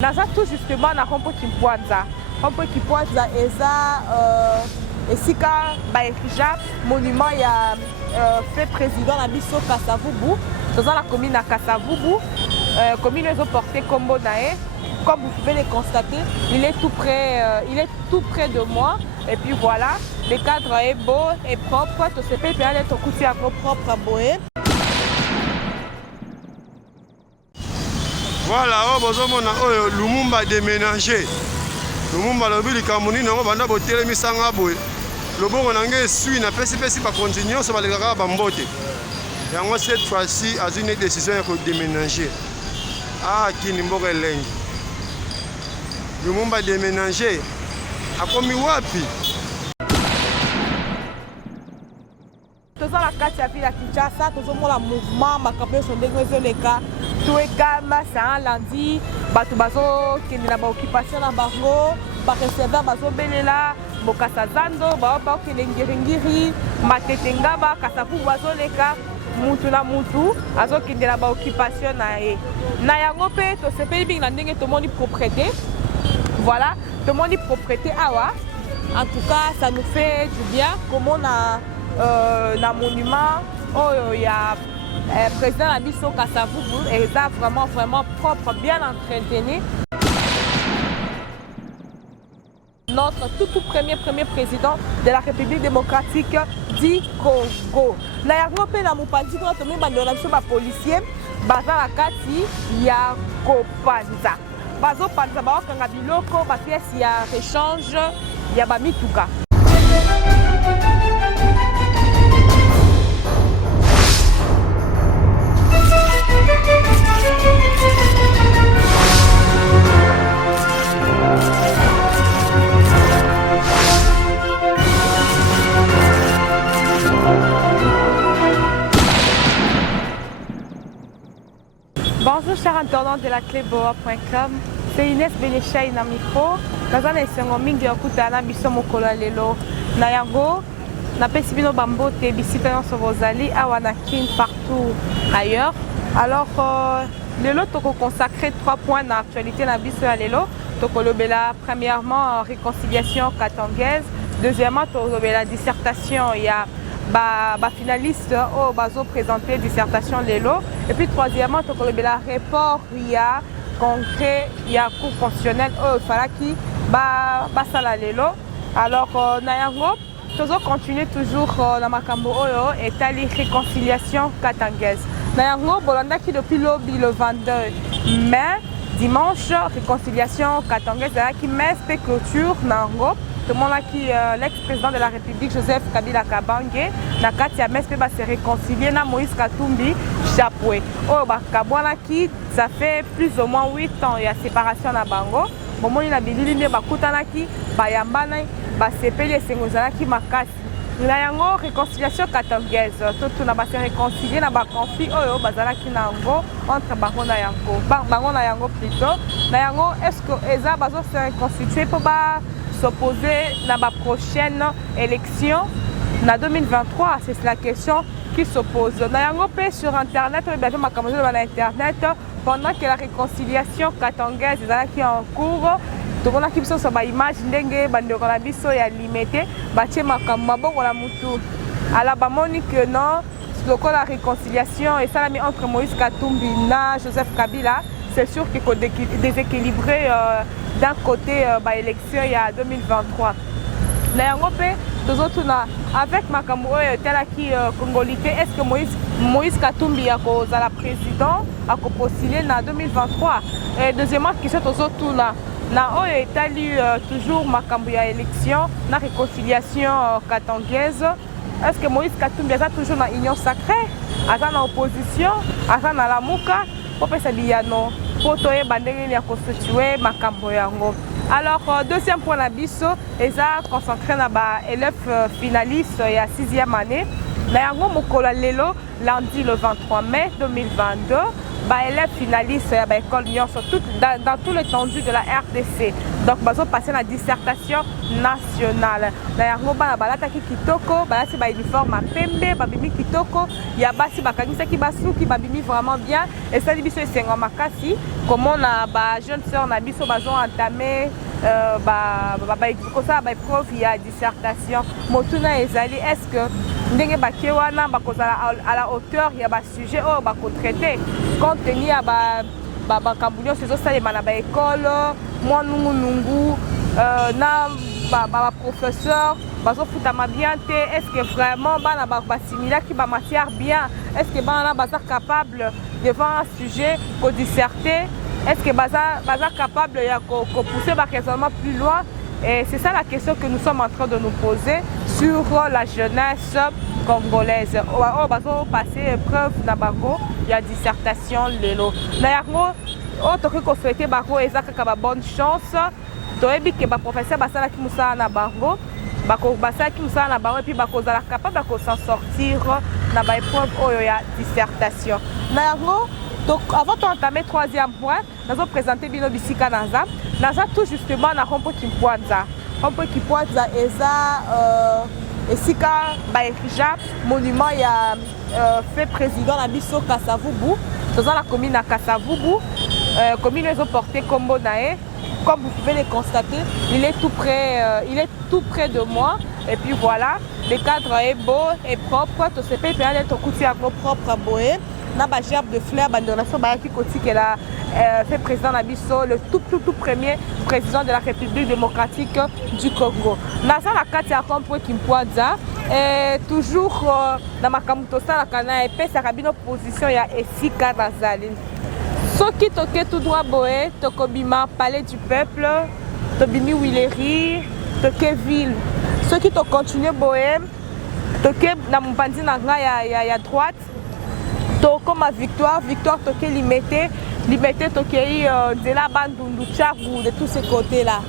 Naza tout justement na Rompo Kimpwanza. Rompo Kimpwanza eza esika baerija monument ya fait président na biso Kasavubu. Dans la commune à Kasavubu, commune ils ont porté Kombo Nae. Comme vous pouvez le constater, il est tout près de moi. Et puis voilà, le cadre est beau et propre. Tout ce peut être coutu à propre à boé. Voilà, Lumumba déménagé. Lumumba lobi likamuni nango banda botele misanga boy. Lobongo nange sui na pesi pa continuer so baleka ba mbote. Yango cette fois-ci a une décision de déménager. Ah kini mboka elengi. Lumumba déménager. Akomi wapi? Dans la carte ya ville à Kinshasa, tous le mouvement makabé sont dégrésés les cas. Tout est calme, c'est un lundi. Bato bazo qui est na occupation na bango, ba recevoir bazo belela, bokasa zando, ba ki lengiringiri, matetenga ba kasapu bazo les cas. Mutu na mutu, azo qui est na occupation na e. Na yango pe to se pays bing na ndenge to moni propriété. Voilà, to moni propriété awa. En tout cas, ça nous fait du bien comme on a dans le monument, il y a le président Abisso Kasavubu et il est vraiment propre, bien entretenu. Notre tout premier président de la République démocratique du Congo. Na yango pe na mupandi ko to mibando na biso ba policier baza la kati ya kopanza. Bazo panza ba okanga biloko ba pièce ya échange ya ba mituka. Bonjour chers internautes de la cléboa.com, c'est Inès Bénéchaï na micro. Kaza na esengo mingi ya kutana biso mokolo lelo. Na yango na pesi bino bambote bisika nyonso bozali awa na kin partout ailleurs. Alors lelo toko consacrer 3 points dans l'actualité na biso ya lelo. Toko lobela premièrement réconciliation katangaise, deuxièmement toko lobela dissertation ya ba finaliste au bazo présenter dissertation lelo, et puis troisièmement toko lobela report ya concret ya cour constitutionnelle au falaki ba sala lelo. Alors na yango tozo continuer toujours na makambo oyo etali réconciliation katangaise. Na yango bolanda ki depuis lobby le 22 mai dimanche réconciliation katangaise qui met clôture na yango. Tout le monde qui l'ex-président de la République Joseph Kabila Kabange na kati ya mespe ba se réconcilier na Moïse Katumbi Chapwe. Oh ba kabwana qui ça fait plus ou moins 8 ans ya séparation na bango. Bomoni na bilili ne bakutana ki bayambana ba sepeli sengozana ki makasi. Na yango réconciliation katangaise. Tout na ba se réconcilier na ba conflit oyo bazala ki na ngo entre bango na yango. Bango na yango plutôt. Na yango est-ce que eza bazo se reconstituer pour ba s'opposer à la prochaine élection en 2023? C'est la question qui s'oppose. Sur Internet, pendant que la réconciliation katangaise est en cours, tout le monde qui sont sur l'image, limité, que non, la réconciliation et ça entre Moïse Katumbi et Joseph Kabila, c'est sûr qu'il faut déséquilibrer d'un côté l'élection il y a 2023. Avec Makambo Telaki Congolité, est-ce que Moïse Katumbi a la président a postulé en 2023? Et deuxièmement, qui sont autour là. Na toujours Makambo élection, la réconciliation katangaise. Est-ce que Moïse Katumbi est toujours dans l'union sacrée? Est-ce dans l'opposition? Est-ce dans la mouka? Pour alors, deuxième point na biso, ils ont concentré na ba élèves finalistes il y a 6e année. Na yango mokolo lelo lundi le 23 mai 2022, ba élèves finalistes ya ba école nyonso dans tout l'étendue de la RDC. donc bazo passer la dissertation nationale na yango bana balataki kitoko balati ba uniforme à pembe babimi kitoko ya basi bakangisaki basuki babimi vraiment bien et ça biso esenga makasi comment na ba jeune sœur na biso bazo entamer ba épreuve ya dissertation motuna ezali est-ce que ndenge bakie wana bakozala à la hauteur ya ba sujet oyo bakotraite compte tenu ya bakambo nyonso ezosalema na baekole mwa nungunungu na baprofesseur bazofutama bien te est ce que vraiment bana basimilaki bamatière bien est ce que bana baza capable devant un sujet kodisserter est ce que baza capable ya kopousser baraisonnement plus loin. Et c'est ça la question que nous sommes en train de nous poser sur la jeunesse congolaise. On va passer épreuve na bango, il y a dissertation lelo. Na yango o toki ko souhaiter bango ezaka ka bonne chance. Toyebi ke ba professeur basala ki musala na bango, bako basala ki musala na bango et puis bako zala capable de s'en sortir na ba épreuve oyo ya dissertation. Na yango donc avant d'entamer troisième point, nous allons présenter bino bisika naza. Naza tout justement na Rompo Kimpwanza. Rompo Kimpwanza eza esika ba erija monument ya fait président na biso Kasavubu. Dans la commune à Kasavubu, commune ils ont porté Kombo nae. Comme vous pouvez le constater, il est tout près de moi. Et puis voilà, le cadre est beau et propre. Tout se peut être coutu à propre boé. Na ba gerbe de fleurs bandonation ba qui koti qu'elle a fait président Nabiso le tout premier président de la République démocratique du Congo. Na ça la carte ya Rompo Kimpwanza et toujours dans ma kamutosa la kana épais sa cabine opposition ya esika nazali. Soki toke tout droit boé tokobima palais du peuple tobimi Willery toke ville. Soki to continuer boé toke na mupandi na nga ya droite toko ma victoire toke limité tokei de la bandundu Tchagou de tous ces côtés là.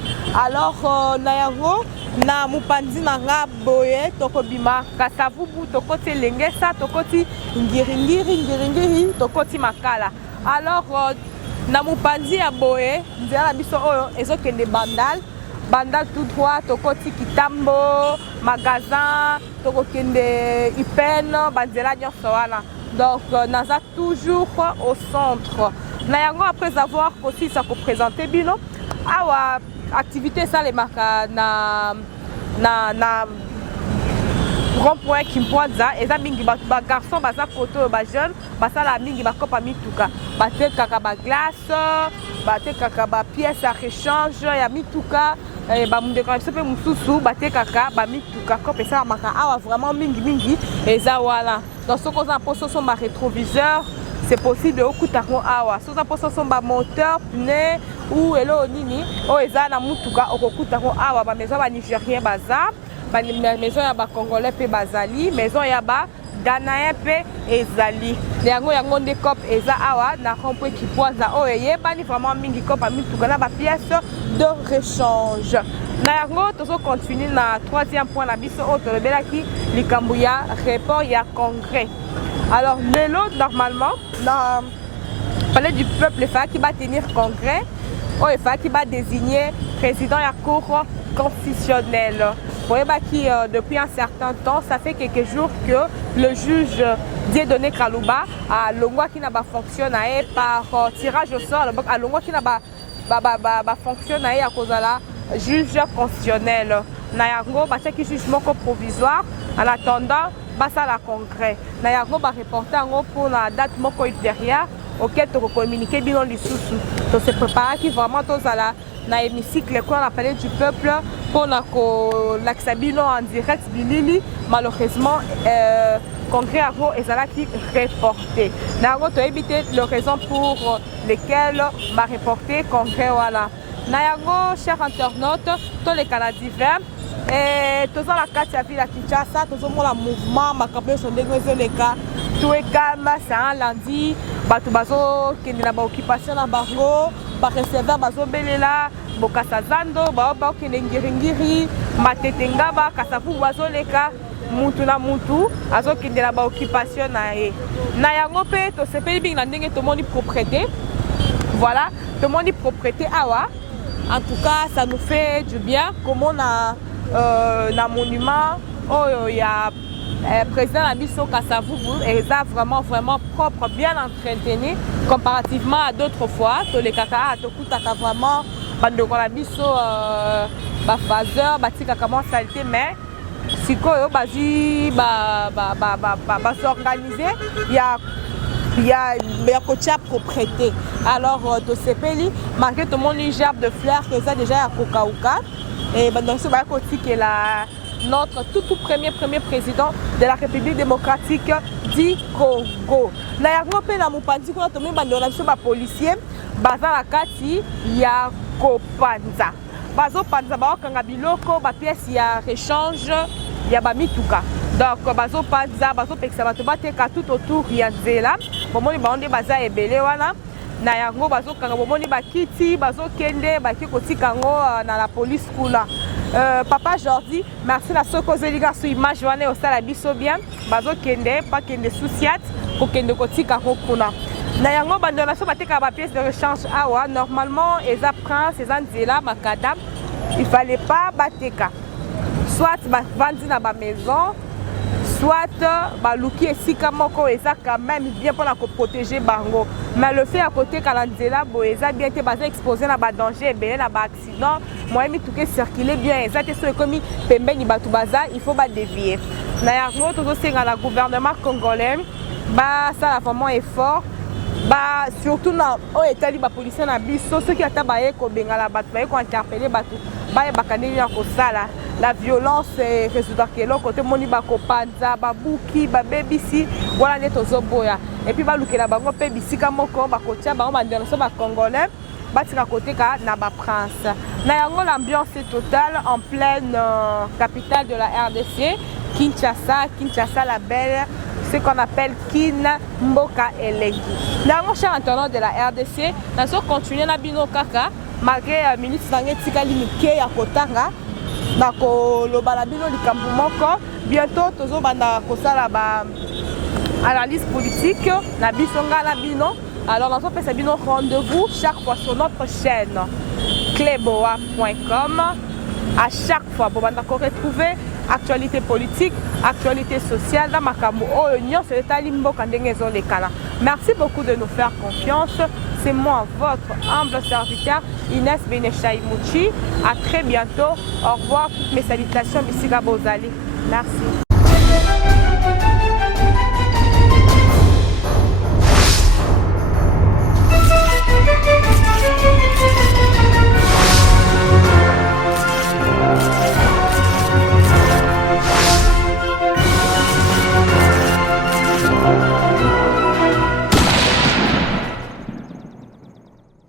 Alors na yango na mupandi na nga boye toko bima Kasavubu toko te lengesa toko ti ngiri toko ti makala. Alors na mupandi ya boye nzela biso oyo ezokende bandal tout droit toko ti Kitambo magasin toko kende Ipen banzela nyonso wana. Donc, nous sommes toujours au centre. Nous après avoir aussi ça pour présenter bino, awa activité ça les marques na rond-point Kimpwanza et ça mingi ba garçon ba koto ba jeune ba ça la mingi ba kopa mituka ba te kaka ba glace ba te kaka ba pièces à rechange ya mituka ba munde quand se pe mususu ba te kaka ba mituka ko pesa maka awa vraiment mingi et ça voilà dans ce qu'on a posé sur ma rétroviseur c'est possible au kutako awa so ça posé sur ma moteur pneu ou elo nini o eza na mutuka okokutako awa ba maison ba nigérien baza ba maison ya ba congolais pe bazali maison ya ba Ganayen pe ezali yango nde cop eza awa na Rompo Kimpwanza oyo yebani vraiment mingi cop a mituka na ba pièces de rechange. Na yango tozo continuer na troisième point na biso o tolobelaki likambo ya report ya congrès. Alors lelo normalement na palais du peuple fa qui va tenir congrès o fa qui va désigner président ya cour constitutionnelle. Qui depuis un certain temps, ça fait quelques jours que le juge Dieudonné Kalouba a l'ongwa qui n'a pas fonctionné par tirage au sort, a l'ongwa qui n'a pas fonctionné à cause de la juge constitutionnel. Nayango bacha qui jugement provisoire en attendant basa la congrès. Nayango ba reporter en pour la date moko ultérieure auquel tu communiquer bilan lisusu. Donc c'est préparé qui vraiment tous à la na hémicycle qu'on appelait du peuple pour l'accès en direct bilili malheureusement congrès aro ezala qui reporté na ngo to éviter les raisons pour lesquelles m'a reporté congrès voilà na yango chers internautes tous les Canadiens et tous la carte ya ville à Kinshasa tous mon mouvement ma campagne sont dégoisés les cas tout est calme c'est un lundi batu bazo kende na ba occupation na bango ba recevoir bazo belela bokasa zando ba kende ngiri matetenga ba kasafu bazo leka mutu na mutu azo kende na ba occupation na ye na yango pe to sepeli bing na ndenge to moni propriété voilà to moni propriété awa En tout cas, ça nous fait du bien. Comme on a un monument, il y a le président Abisso Kassavubu et ça vraiment propre, bien entretenu comparativement à d'autres fois. Tous les caca, tout vraiment, bandoko Abisso, phaseur, batika comment saleté, mais si quoi, basi, s'organiser, il y a côté propriété. Alors, de ces pays, marqué tout le monde une gerbe de fleurs que ça déjà à Kokauka. Et donc, c'est côté qui est notre tout premier président de la République démocratique du Congo. Na yango pe na mupandi ko to mibando na biso ba policier baza la kati ya kopanza. Bazo panza ba kanga biloko ba pièce ya rechange ya ba mituka. Donc bazo panza bazo pekisa bato bateka tout autour ya nzela. Bomoni ba onde baza ebele wana. Na yango bazo kanga bomoni ba kiti bazo kende ba kikotika ngo na la police kula. Papa Jordi, merci la Sokozeliga sur image wana au sala biso bien. Bazo kende pas kende souciat ko kende kotika kokuna. Na yango bando na so bateka ba pièce de rechange awa normalement eza prince eza nzela makadam. Il fallait pas bateka. Soit ba vandi na ba maison, soit baluki esika moko eza quand même bien pour la protéger bango. Mais le fait à côté kalanzela bo eza bien te baza exposé na ba danger ebele na ba accident, moi mi tout que circuler bien eza te so comme pembeni batu baza, il faut ba dévier. Na yango tozo senga la gouvernement congolais ba ça la vraiment effort. Bah surtout na o etali ba policier na biso ceux qui ata baye ko bengala batu baye ko interpeller batu baye bakani ya ko sala la violence résultat que l'on côté moni ba ko panza ba buki ba bebisi wala ne tozo boya et puis ba lukela bango pe bisika moko ba ko tia ba mandela so ba congolais ba tika côté ka na ba prince na yango l'ambiance est totale en pleine capitale de la RDC Kinshasa la belle, ce qu'on appelle Kin Mboka Elengi. Dans mon cher internaute de la RDC, nous allons continuer à bino kaka malgré le ministre Nangetika Limike ya Kotanga, nako lobala bino likambu moko. Bientôt tozo banda kosala ba analyse politique na bisonga na bino. Alors nous allons faire bino rendez-vous chaque fois sur notre chaîne cleboa.com. À chaque fois pour retrouver actualité politique, actualité sociale dans Makambo Union, c'est l'état limbo quand les canards. Merci beaucoup de nous faire confiance. C'est moi, votre humble serviteur Inès Benechaïmouchi. À très bientôt. Au revoir. Toutes mes salutations, Missy Gabozali. Merci.